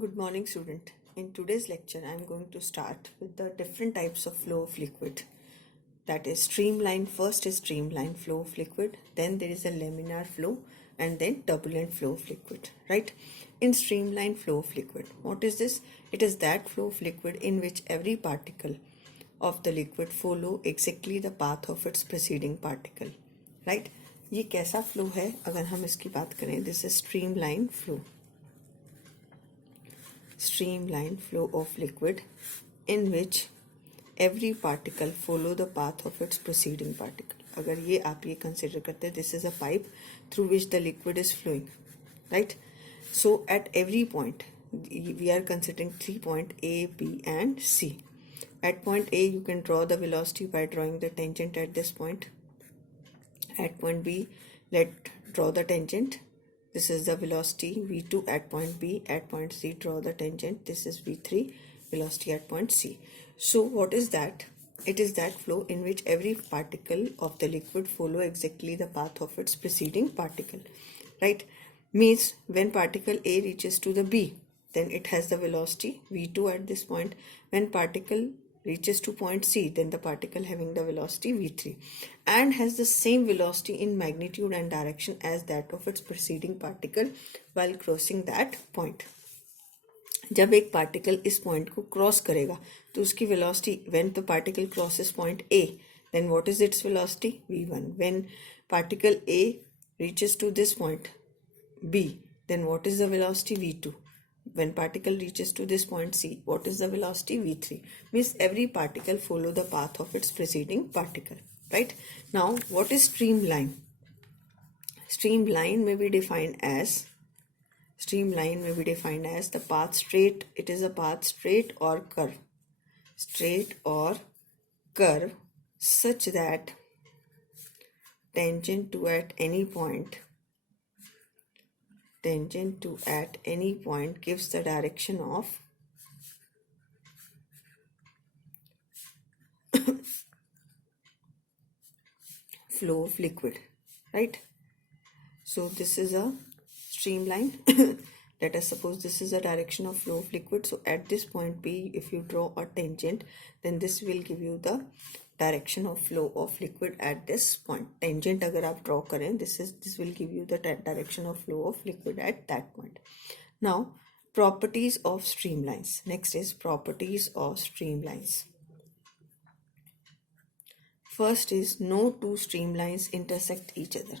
Good morning, student. In today's lecture, I am going to start with the different types of flow of liquid. That is streamline. First is streamline flow of liquid. Then there is a laminar flow, and then turbulent flow of liquid. Right? In streamline flow of liquid, what is this? It is that flow of liquid in which every particle of the liquid follow exactly the path of its preceding particle. Right? ये कैसा flow है? अगर हम इसकी बात करें, this is streamline flow. Streamline flow of liquid in which every particle follow the path of its preceding particle. अगर ये आप ये consider करते हैं, this is a pipe through which the liquid is flowing, right? So at every point, we are considering 3 points A, B and C. At point A, you can draw the velocity by drawing the tangent at this point. At point B, let's draw the tangent. This is the velocity v2 at point B. At point C, draw the tangent. This is v3, velocity at point C. So what is that? It is that flow in which every particle of the liquid follow exactly the path of its preceding particle. Right? Means when particle A reaches to the B, then it has the velocity v2 at this point. When particle reaches to point C, then the particle having the velocity v3 and has the same velocity in magnitude and direction as that of its preceding particle while crossing that point. जब एक particle इस point को cross करेगा तो उसकी velocity when the particle crosses point A then what is its velocity v1. When particle A reaches to this point b, then what is the velocity v2. When particle reaches to this point C, what is the velocity v3. Means every particle follow the path of its preceding particle. Right? Now what is streamline? Streamline may be defined as the path straight. It is a path straight or curve such that tangent to at any point gives the direction of flow of liquid. Right? So this is a streamline. Let us suppose this is a direction of flow of liquid. So at this point P, if you draw a tangent, then this will give you the direction of flow of liquid at this point. Tangent अगर आप draw करें, this will give you the direction of flow of liquid at that point. Now properties of streamlines. Next is properties of streamlines. First is no two streamlines intersect each other.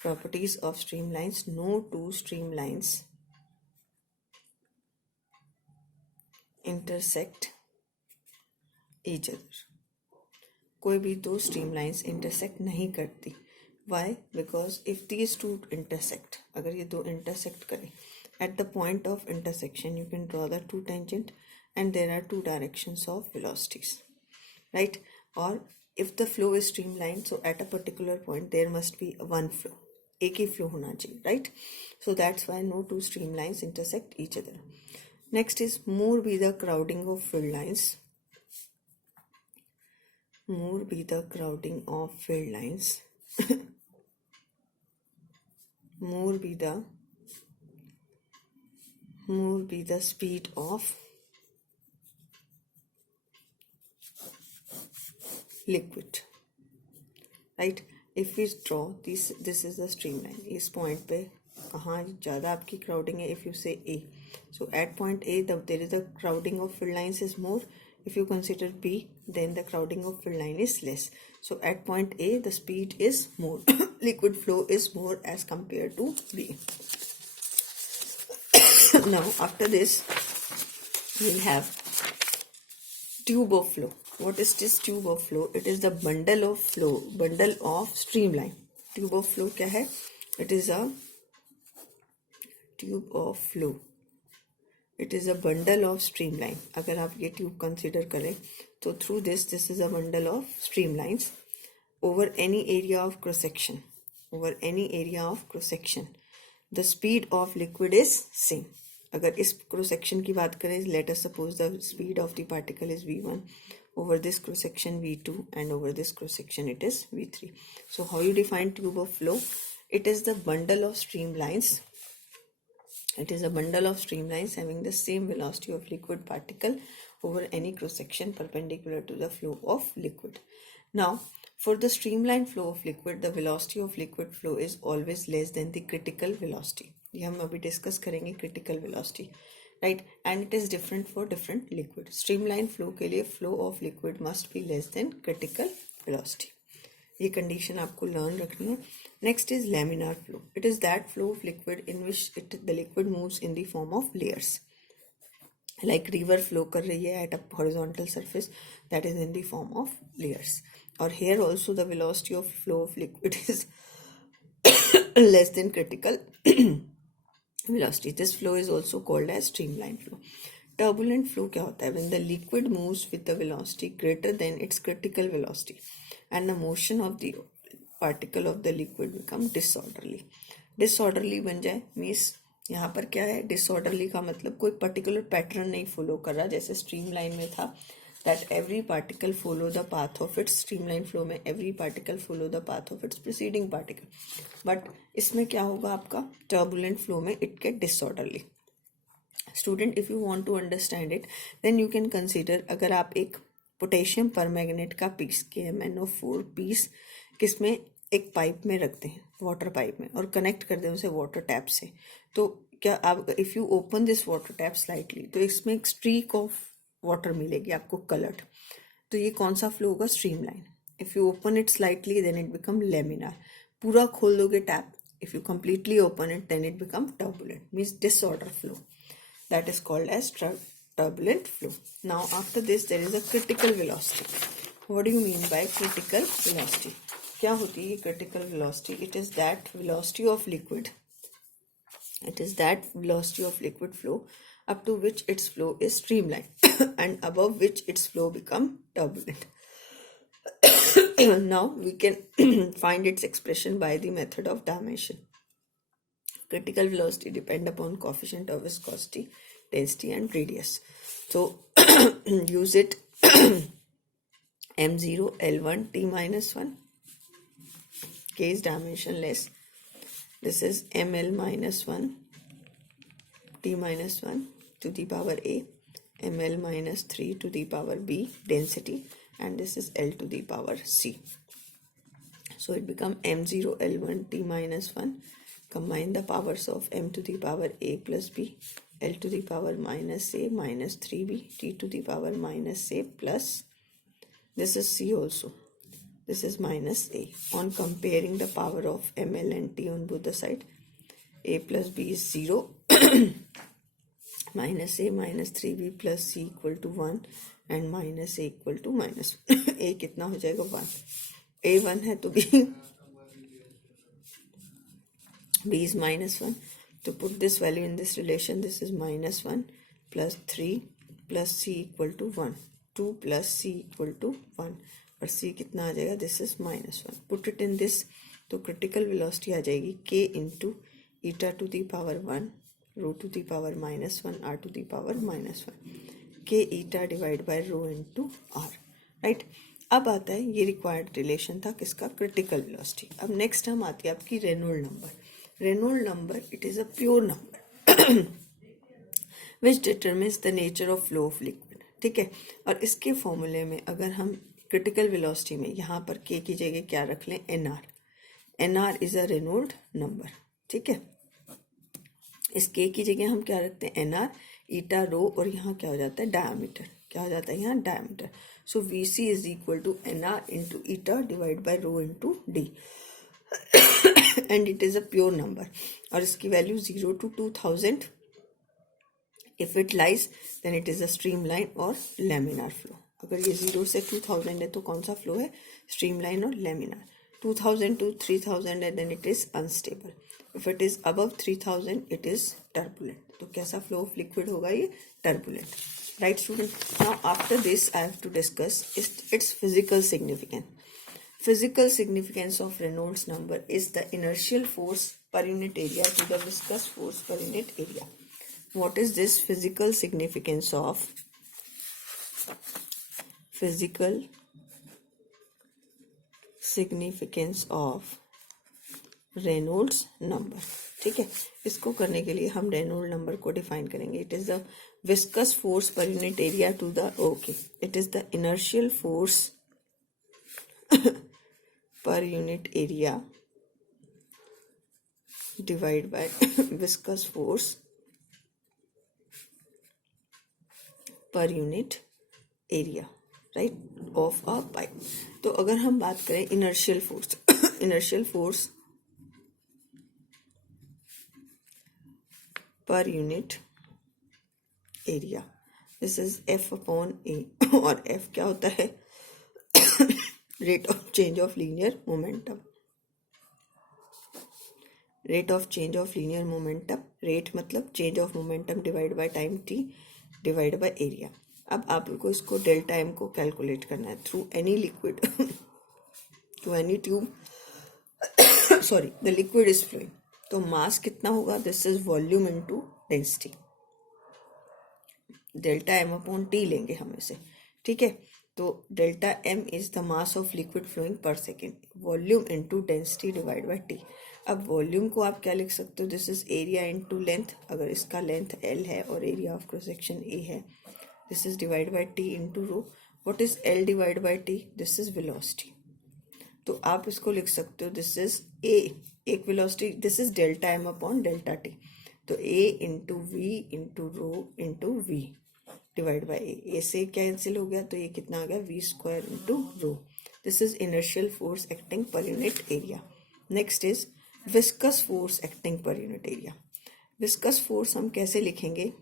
Properties of streamlines: no two streamlines intersect each other. कोई भी दो streamlines intersect नहीं करती. Why? Because if these two intersect, अगर ये दो intersect करें, at the point of intersection you can draw the two tangent and there are two directions of velocities. Right? Or if the flow is streamlined, so at a particular point there must be one flow. एक ही flow होना चाहिए. Right? So that's why no two streamlines intersect each other. Next is more be the crowding of field lines. More be the crowding of field lines. more be the speed of liquid. Right? If we draw this is the streamline. इस point पे कहाँ ज़्यादा आपकी crowding है? If you say A, so at point A there is the crowding of field lines is more. If you consider B, then the crowding of field line is less. So at point A the speed is more. Liquid flow is more as compared to B. Now after this we'll have tube of flow. What is this tube of flow? It is the bundle of streamline. Tube of flow क्या है? It is a tube of flow. It is a bundle of streamline. अगर आप ये tube consider करें तो through this is a bundle of streamlines over any area of cross section. The speed of liquid is same. अगर इस cross section की बात करें, let us suppose the speed of the particle is v1. Over this cross section v2 and over this cross section it is v3. So how you define tube of flow? It is the bundle of streamlines It is a bundle of streamlines having the same velocity of liquid particle over any cross-section perpendicular to the flow of liquid. Now, for the streamline flow of liquid, the velocity of liquid flow is always less than the critical velocity. ये हम अभी discuss करेंगे critical velocity, right? And it is different for different liquid. Streamline flow के लिए flow of liquid must be less than critical velocity. ये condition आपको learn रखनी है. Next is laminar flow. It is that flow of liquid in which the liquid moves in the form of layers. Like river flow कर रही है at a horizontal surface, that is in the form of layers. और here also the velocity of flow of liquid is less than critical velocity. This flow is also called as streamline flow. Turbulent flow क्या होता है? When the liquid moves with the velocity greater than its critical velocity and the motion of the particle of the liquid become disorderly. Disorderly बन जाए means यहाँ पर क्या है? Disorderly का मतलब कोई particular pattern नहीं follow कर रहा, जैसे streamline में था that every particle follow the path of its streamline flow में every particle follow the path of its preceding particle. But इसमें क्या होगा आपका? Turbulent flow में it get disorderly. Student, if you want to understand it, then you can consider अगर आप एक potassium परमैग्नेट का पीस KMnO4 पीस किसमें एक पाइप में रखते हैं, वाटर पाइप में, और कनेक्ट कर दें उसे वाटर टैप से, तो क्या आप if you open this water tap slightly तो इसमें एक स्ट्रीक ऑफ वाटर मिलेगी आपको कलर्ड. तो ये कौन सा फ्लो होगा? Streamline. If you open it slightly then it become laminar. पूरा खोल दोगे tap, if you completely open it then it become turbulent, means disorder flow. That is called as turbulent flow. Now after this there is a critical velocity. What do you mean by critical velocity? क्या होती है critical velocity? It is that velocity of liquid. It is that velocity of liquid flow up to which its flow is streamlined and above which its flow become turbulent. Now we can find its expression by the method of dimension. Critical velocity depend upon coefficient of viscosity, density and radius. So use it m0 L1 t minus 1. K is dimensionless. This is ml minus 1 t minus 1 to the power a, ml minus 3 to the power b density, and this is L to the power c. So it become m0 L1 t minus 1. Combine the powers of m to the power a plus b, L to the power minus a minus 3b, t to the power minus a plus, this is c also, this is minus a. On comparing the power of ml and t on both the side, a plus b is 0, minus a minus 3b plus c equal to 1 and minus a equal to minus a कितना हो जाएगा? 1. a 1 है तो b is minus 1. To put this value in this relation, this is minus 1 plus 3 plus c equal to 1. 2 plus c equal to 1. और c कितना आ जाएगा? This is minus 1. Put it in this, तो critical velocity आ जाएगी k into eta to the power 1 rho to the power minus 1 r to the power minus 1. k eta divided by rho into r. right? अब आता है, ये required relation था किसका? Critical velocity. अब next हम आती है आपकी Reynold number. Reynold number, it is a pure number which determines the nature of flow of liquid. ठीक है, और इसके फॉर्मूले में अगर हम क्रिटिकल वेलोसिटी में यहाँ पर k की जगह क्या रख लें? nr. nr is a Reynold number. ठीक है, इस k की जगह हम क्या रखते हैं? nr, ईटा रो, और यहाँ क्या हो जाता है? डायमीटर. क्या हो जाता है यहाँ? Diameter. So vc is equal to nr into eta divide by rho into D. And it is a pure number. और इसकी value 0 to 2000. If it lies, then it is a streamline or laminar flow. अगर ये 0 से 2000 है तो कौन सा flow है? streamline और laminar. 2000 to 3000 है then it is unstable. If it is above 3000, it is turbulent. तो कैसा flow of liquid होगा ये? turbulent. Right student? Now after this I have to discuss its physical significance. Physical significance of Reynolds number is the inertial force per unit area to the viscous force per unit area. What is this physical significance of Reynolds number. ठीक है, इसको करने के लिए हम Reynold number को define करेंगे। It is the viscous force per unit area to the okay, it is the inertial force per unit area divide by viscous force per unit area, right, of a pipe. तो अगर हम बात करें inertial force inertial force per unit area, this is F upon A, और F क्या होता है? Rate of change of linear momentum, rate of change of linear momentum, rate मतलब change of momentum divide by time T divide by area. अब आपको इसको delta M को calculate करना है through any liquid to any tube, sorry the liquid is flowing. तो mass कितना होगा? This is volume into density, delta M upon T लेंगे हम इसे। ठीक है, तो delta M is the mass of liquid flowing per second, volume into density divide by T. अब वॉल्यूम को आप क्या लिख सकते हो? This is area into length, अगर इसका लेंथ एल है और area of cross section A है, this is divide by T into rho. What is L divide by T? This is velocity. तो आप इसको लिख सकते हो, दिस इज ए, एक velocity, this is delta M upon delta T. तो A into V into rho into V divide by A से cancel हो गया, तो ये कितना आ गया? V square into rho. This is inertial force acting per unit area. Next is viscous force acting per unit area. Viscous force हम कैसे लिखेंगे?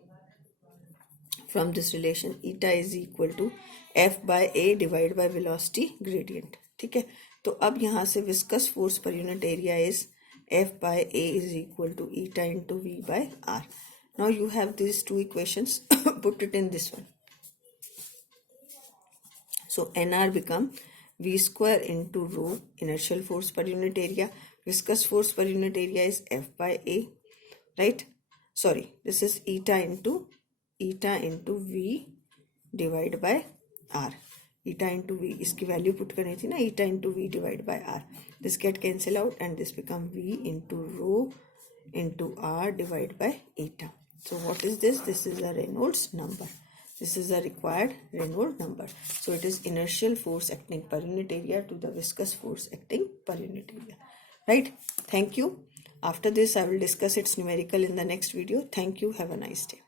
From this relation eta is equal to F by A divide by velocity gradient. ठीक है, तो अब यहाँ से viscous force per unit area is F by A is equal to eta into V by R. Now you have these two equations, put it in this one. So NR become V square into rho, inertial force per unit area. Viscous force per unit area is F by A, right? Sorry, this is eta into V divided by R. Eta into V, इसकी value put करनी थी ना, eta into V divided by R. This get cancel out and this become V into rho into R divided by eta. So what is this? This is a Reynolds number. This is the required Reynolds number. So it is inertial force acting per unit area to the viscous force acting per unit area. Right? Thank you. After this I will discuss its numerical in the next video. Thank you. Have a nice day.